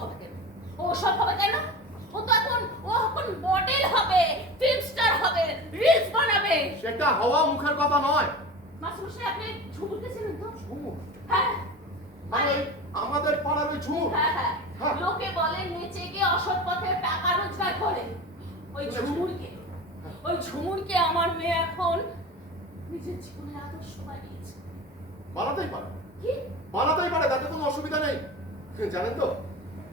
হবে কেন? ওসব হবে কেন? ও তো এখন মডেল হবে, ফিল্ম স্টার হবে, রিলস বানাবে। সেটা হওয়া মুখের কথা নয়। মাস্টারমশাই, আপনি ঝুমুরকে চেনেন তো? ঝুমুর? হ্যাঁ, মানে আমাদের পাড়ার ওই ঝুমুর? হ্যাঁ হ্যাঁ, হ্যাঁ। লোকে বলে নেচে গিয়ে অসৎ পথে টাকা রোজগার করে। ওই ঝুমুরকে আমার মেয়ে এখন নিজের জীবনের আদর্শ বানিয়েছে। বানাতেই পারে। কি? বানাতেই পারে, তাতে কোনো অসুবিধা নেই। জানেন তো,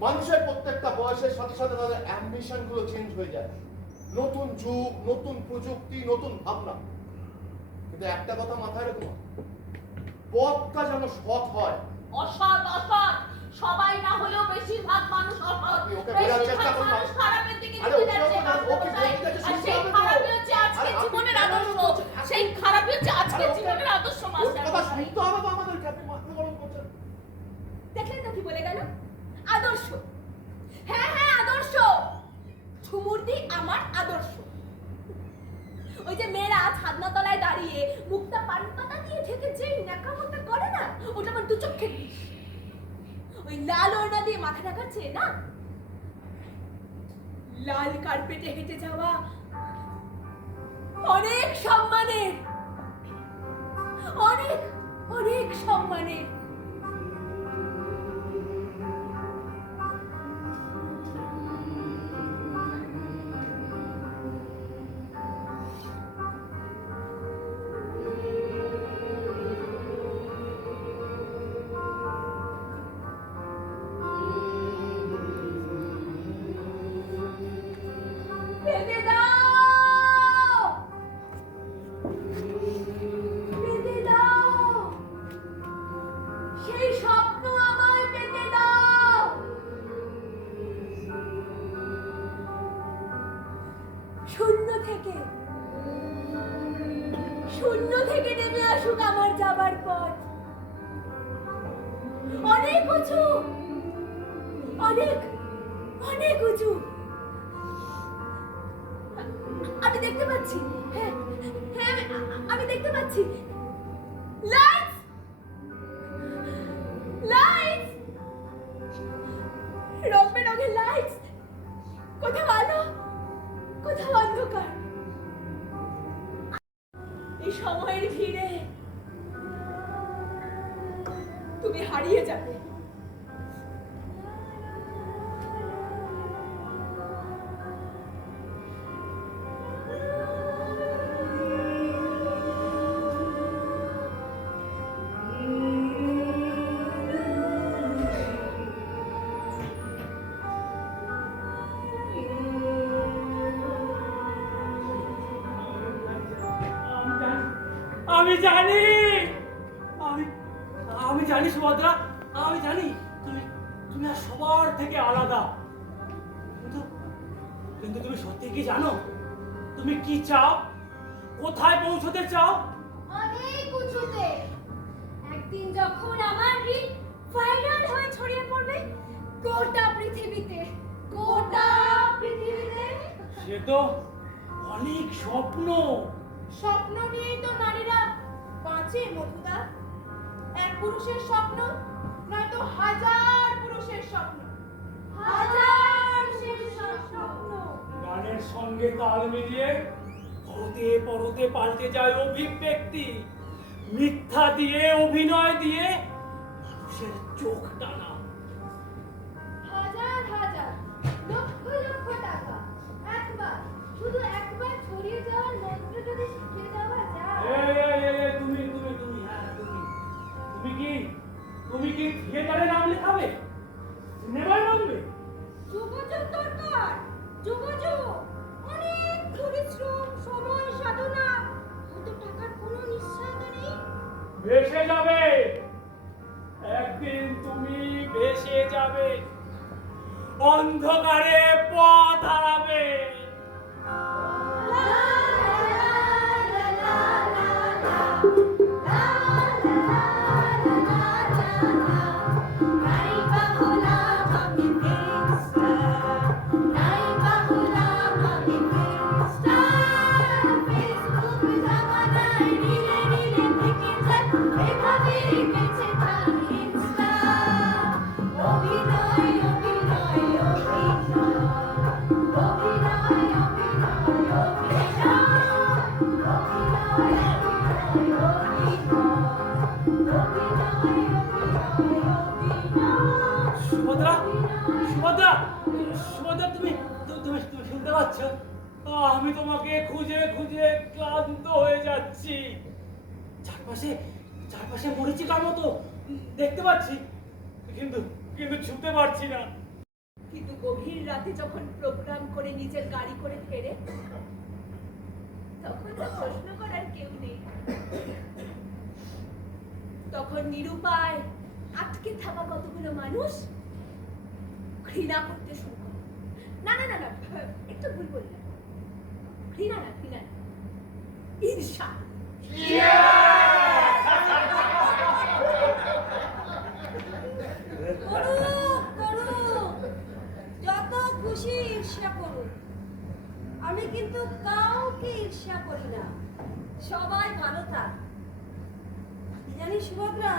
মানুষের প্রত্যেকটা বয়সের সাথে সাথে তাদের অ্যাম্বিশন গুলো চেঞ্জ হয়ে যায়। নতুন যুগ, নতুন প্রযুক্তি, নতুন ভাবনা। কিন্তু একটা কথা মাথায় রাখুন, পথটা যেন সৎ হয়। অসৎ অসৎ সবাই না হলেও বেশিরভাগ মানুষ অসৎ। ওকে বোঝার চেষ্টা করুন। মানুষ খারাপের দিকে চলে যাচ্ছে। আর সেই খারাপই হচ্ছে আজকে জীবনের আদর্শ। সেই খারাপই হচ্ছে আজকে জীবনের আদর্শ। মাস্টার কথা শুনতে হবে তো আমাদেরকে। আপনি মাথা গরম করছেন। দেখলেন তো কি বলে গেল? আদর্শ। হ্যাঁ হ্যাঁ, আদর্শ। ঝুমুরদি আমার আদর্শ। ওই যে মেয়েরা ছাদনা তলায় দাঁড়িয়ে মুখটা পান পাতা দিয়ে ঢেকে যে ন্যাকামোটা করে না, ওটা আমার দু চোখের বিষ। ওই লাল ওড়না দিয়ে মাথা ঢাকাচ্ছে না, লাল কার্পেটে হেঁটে যাওয়া অনেক সম্মানের, অনেক অনেক সম্মানের। বেঁধে দাও, বেঁধে দাও, সেই স্বপ্ন আমায় বেঁধে দাও। শূন্য থেকে, শূন্য থেকে নেমে আসুক আমার যাবার পথ। অনেক উঁচু, অনেক অনেক উঁচু। আমি দেখতে পাচ্ছি, হ্যাঁ হ্যাঁ, আমি দেখতে পাচ্ছি। লাইটস, লাইটস, রং বেরঙের লাইটস। কোথাও আলো, কোথাও অন্ধকার। এই সময়ের ভিড়ে তুমি হারিয়ে যাবে। আমি জানি, আমি আমি জানি সুভদ্রা, আমি জানি তুমি তুমি আর সবার থেকে আলাদা। কিন্তু কিন্তু তুমি সত্যি কি জানো তুমি কি চাও, কোথায় পৌঁছতে চাও? অনেক উঁচুতে। একদিন যখন আমার রিল ভাইরাল হয়ে ছড়িয়ে পড়বে গোটা পৃথিবীতে, গোটা পৃথিবীতে। সে তো অনেক স্বপ্ন। স্বপ্ন নিয়েই তো নারীরা বাঁচে মধুদা। এক পুরুষের স্বপ্ন নয়তো হাজার পুরুষের স্বপ্ন, হাজার পুরুষের স্বপ্ন। গানের সঙ্গে তাল মিলিয়ে পরতে পরতে পাল্টে যায় অভিব্যক্তি। মিথ্যা দিয়ে, অভিনয় দিয়ে মানুষের চোখ টানা। হাজার হাজার, লক্ষ লক্ষ টাকা একবার, শুধু একবার ছড়িয়ে যাওয়ার মন্ত্র যদি শিখিয়ে দেওয়া যায়। তুমি তুমি তুমি হ্যাঁ তুমি তুমি কি তুমি কি থিয়েটারে নাম লেখাবে, সিনেমায় নামবে? যোগাযোগ দরকার, যোগাযোগ। অনেক পরিশ্রম, সময়, সাধনা। হয়তো টাকার কোনো নিশ্চয়তা নেই। ভেসে যাবে, একদিন তুমি ভেসে যাবে, অন্ধকারে পথ হারাবে। অভিনয় অভিনয় সুভদ্রা সুভদ্রা সুভদ্রা তুমি তুমি তুমি শুনতে পাচ্ছ? আমি তোমাকে খুঁজে খুঁজে ক্লান্ত হয়ে যাচ্ছি। চারপাশে চারপাশে মরিচিকার মতো দেখতে পাচ্ছি, কিন্তু কিন্তু ছুটতে পারছি না। কিন্তু গভীর রাতে যখন প্রোগ্রাম করে নিজের গাড়ি করে ফেরে, তখন তো প্রশ্ন করার কেউ নেই। তখন নিরুপায় আটকে থাকা কতগুলো মানুষ ঘৃণা করতে শুরু করে। না না না না, একটু ভুল বললাম। ঘৃণা না, ঘৃণা না, ঈর্ষা। যত খুশি ঈর্ষা করুন, আমি কিন্তু কাউকে ঈর্ষা করি না। সবাই ভালো থাক। জানি সুভদ্রা,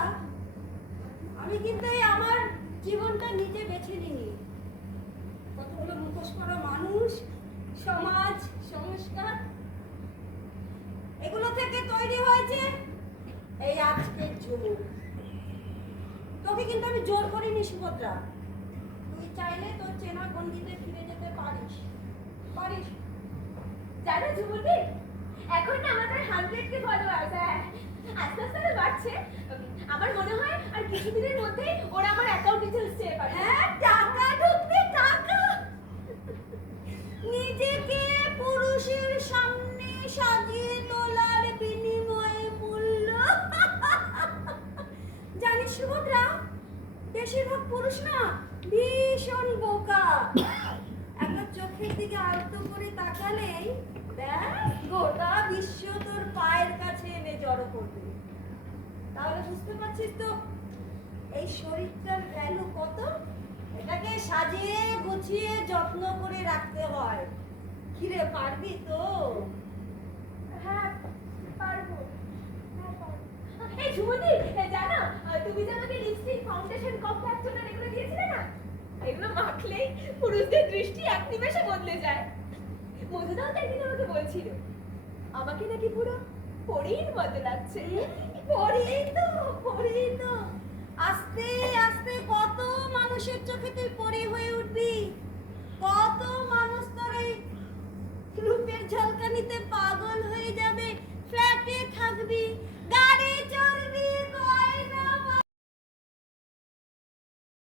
আমি কিন্তু এই আমার জীবনটা নিজে বেছে নিইনি। কতগুলো মুখোশ করা মানুষ, সমাজ, সংস্কার, এগুলো থেকে তৈরি হয়েছে এই আজকের ঝুমুর। তোকে কিন্তু আমি জোর করিনি সুভদ্রা। তুই চাইলে তোর চেনা গণ্ডিতে ফিরে যেতে পারিস পারিস। জানো ঝুমুরদি, এখন না আমাদের 100K ফলোয়ার্স, আস্তে আস্তে তো বাড়ছে। আমার মনে হয় আর কিছুদিনের মধ্যেই ওরা আমার অ্যাকাউন্ট ডিটেইলস চেয়ে পাবে। হ্যাঁ, টাকা ঢুকবে, টাকা। নিজেকে পুরুষের সামনে সাজিয়ে তোলার বিনিময়ে মূল্য। জানিস সুভদ্রা, বেশিরভাগ পুরুষ না ভীষণ বোকা। একটা চোখের দিকে আলতো করে তাকালেই ব্যাস গোটা বিশ্ব তোর পায়ের কাছে এনে জড়ো করবে। তাহলে বুঝতে পারছিস তো এই শরীরটার ভ্যালু কত? এটাকে সাজিয়ে গুছিয়ে যত্ন করে রাখতে হয়। কিরে, পারবি তো? হ্যাঁ পারবো, হ্যাঁ পারবো। এই ঝুমুরদি, জানো তুমি যে আমাকে লিপস্টিক, ফাউন্ডেশন, কম্প্যাক্ট টোনার এগুলো দিয়েছিলে না, এগুলো মাখলেই পুরুষদের দৃষ্টি এক নিমেষে বদলে যায়। মধুদাও তো একদিন আমাকে বলছিল আমাকে নাকি পুরো পরীর মতো লাগছে। পরেই তো আস্তে আস্তে কত মানুষের চোখে তুই পরি হয়ে উঠবি। কত মানুষ তোর এই রূপের ঝলকানিতে পাগল হয়ে যাবে। ফ্ল্যাটে থাকবি, গাড়ি চড়বি,